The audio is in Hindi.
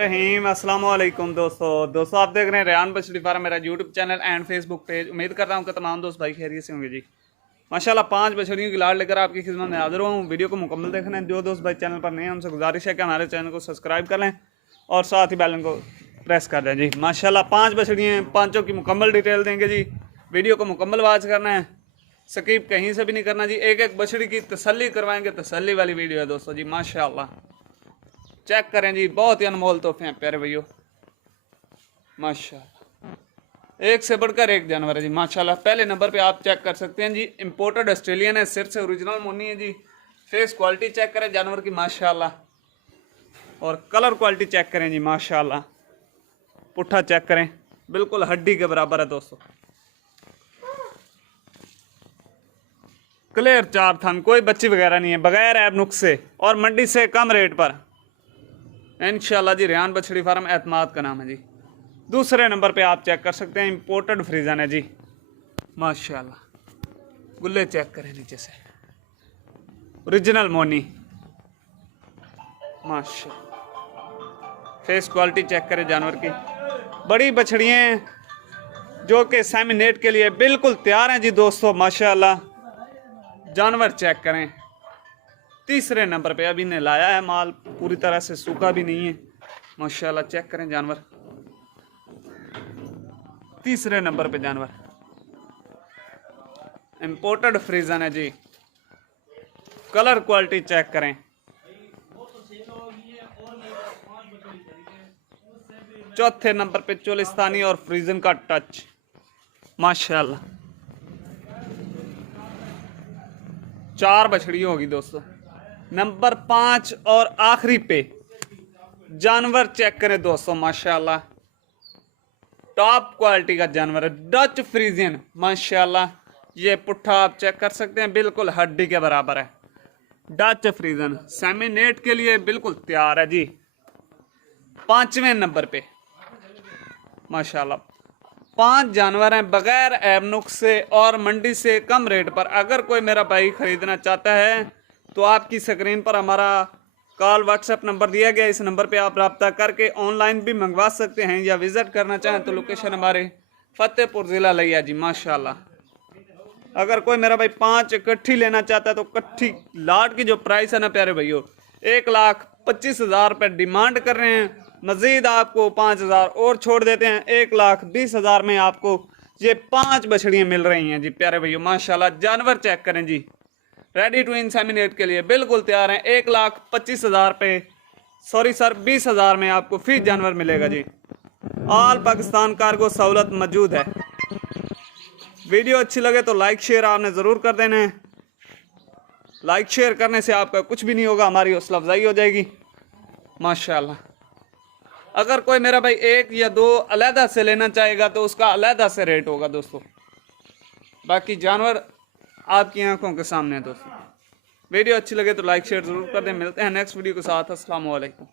रहीम अस्सलाम वालेकुम दोस्तों आप देख रहे हैं रेहान बछड़ी फार्म, मेरा YouTube channel and Facebook page. उम्मीद करता हूं कि तमाम दोस्त भाई खैरियत से होंगे जी। माशाल्लाह 5 बछड़ियों की लाड़ लेकर आपकी खिदमत में हाजिर हूँ। वीडियो को मुकम्मल देखना है। जो दोस्त भाई चैनल पर नहीं है उनसे गुजारिश है कि हमारे चैनल को सब्सक्राइब कर लें और साथ ही बेल को प्रेस कर दें जी। माशाल्लाह 5 बछड़ियाँ हैं, पाँचों की मुकम्मल डिटेल देंगे जी। वीडियो को मुकम्मल वॉच करना है, स्किप कहीं से भी नहीं करना जी। एक एक बछड़ी की तसल्ली करवाएंगे, तसल्ली वाली वीडियो है दोस्तों जी। माशाल्लाह चेक करें जी, बहुत ही अनमोल तोहफे हैं प्यारे भैया। माशाल्लाह एक से बढ़कर एक जानवर है जी। माशाल्लाह पहले नंबर पे आप चेक कर सकते हैं जी, इंपोर्टेड ऑस्ट्रेलियन है, सिर से ओरिजिनल मोनी है जी। फेस क्वालिटी चेक करें जानवर की माशाल्लाह, और कलर क्वालिटी चेक करें जी माशाल्लाह। पुट्ठा चेक करें, बिल्कुल हड्डी के बराबर है दोस्तों। क्लियर चार थन, कोई बच्ची वगैरह नहीं है, बगैर ऐब नुक्स से और मंडी से कम रेट पर इंशाल्लाह जी। रेहान बछड़ी फार्म एतमाद का नाम है जी। दूसरे नंबर पे आप चेक कर सकते हैं, इंपोर्टेड फ्रीजन है जी। माशाल्लाह गुल्ले चेक करें नीचे से, ओरिजिनल मोनी माशाल्लाह। फेस क्वालिटी चेक करें जानवर की। बड़ी बछड़ियाँ जो कि सेमिनेट के लिए बिल्कुल तैयार हैं जी दोस्तों। माशाल्लाह जानवर चेक करें। तीसरे नंबर पे अभी ने लाया है माल, पूरी तरह से सूखा भी नहीं है। माशाल्लाह चेक करें जानवर, तीसरे नंबर पे जानवर इंपोर्टेड फ्रीजन है जी। कलर क्वालिटी चेक करें, चौथे नंबर पे चोलिस्तानी और फ्रीजन का टच माशाल्लाह। 4 बछड़ी होगी दोस्तों। नंबर 5 और आखिरी पे जानवर चेक करें दोस्तों। माशाल्लाह टॉप क्वालिटी का जानवर है, डच फ्रीजियन माशाल्लाह। ये पुट्ठा आप चेक कर सकते हैं, बिल्कुल हड्डी के बराबर है। डच फ्रीजन सेमिनेट के लिए बिल्कुल तैयार है जी। 5वें नंबर पे माशाल्लाह 5 जानवर हैं बगैर एबनुक से और मंडी से कम रेट पर। अगर कोई मेरा भाई खरीदना चाहता है तो आपकी स्क्रीन पर हमारा कॉल व्हाट्सएप नंबर दिया गया, इस नंबर पे आप रब्ता करके ऑनलाइन भी मंगवा सकते हैं, या विज़िट करना चाहें तो लोकेशन हमारे फतेहपुर ज़िला लिया जी। माशाल्लाह अगर कोई मेरा भाई 5 इकट्ठी लेना चाहता है तो इकट्ठी लाट की जो प्राइस है ना प्यारे भैया, 1,25,000 रुपये डिमांड कर रहे हैं। मज़ीद आपको 5,000 और छोड़ देते हैं, 1,20,000 में आपको ये 5 बछड़ियाँ मिल रही हैं जी प्यारे भैया। माशाल्लाह जानवर चेक करें जी, रेडी टू इंसेमिनेट के लिए बिल्कुल तैयार हैं। 1,25,000 पे 20,000 में आपको फी जानवर मिलेगा जी। ऑल पाकिस्तान कार्गो सहूलत मौजूद है। वीडियो अच्छी लगे तो लाइक शेयर आपने ज़रूर कर देना है। लाइक शेयर करने से आपका कुछ भी नहीं होगा, हमारी हौसला अफजाई हो जाएगी। माशाल्लाह अगर कोई मेरा भाई 1 या 2 अलहदा से लेना चाहेगा तो उसका अलहदा से रेट होगा दोस्तों। बाकी जानवर आपकी आंखों के सामने है दोस्तों। वीडियो अच्छी लगे तो लाइक शेयर ज़रूर कर दें। मिलते हैं नेक्स्ट वीडियो के साथ। अस्सलाम वालेकुम।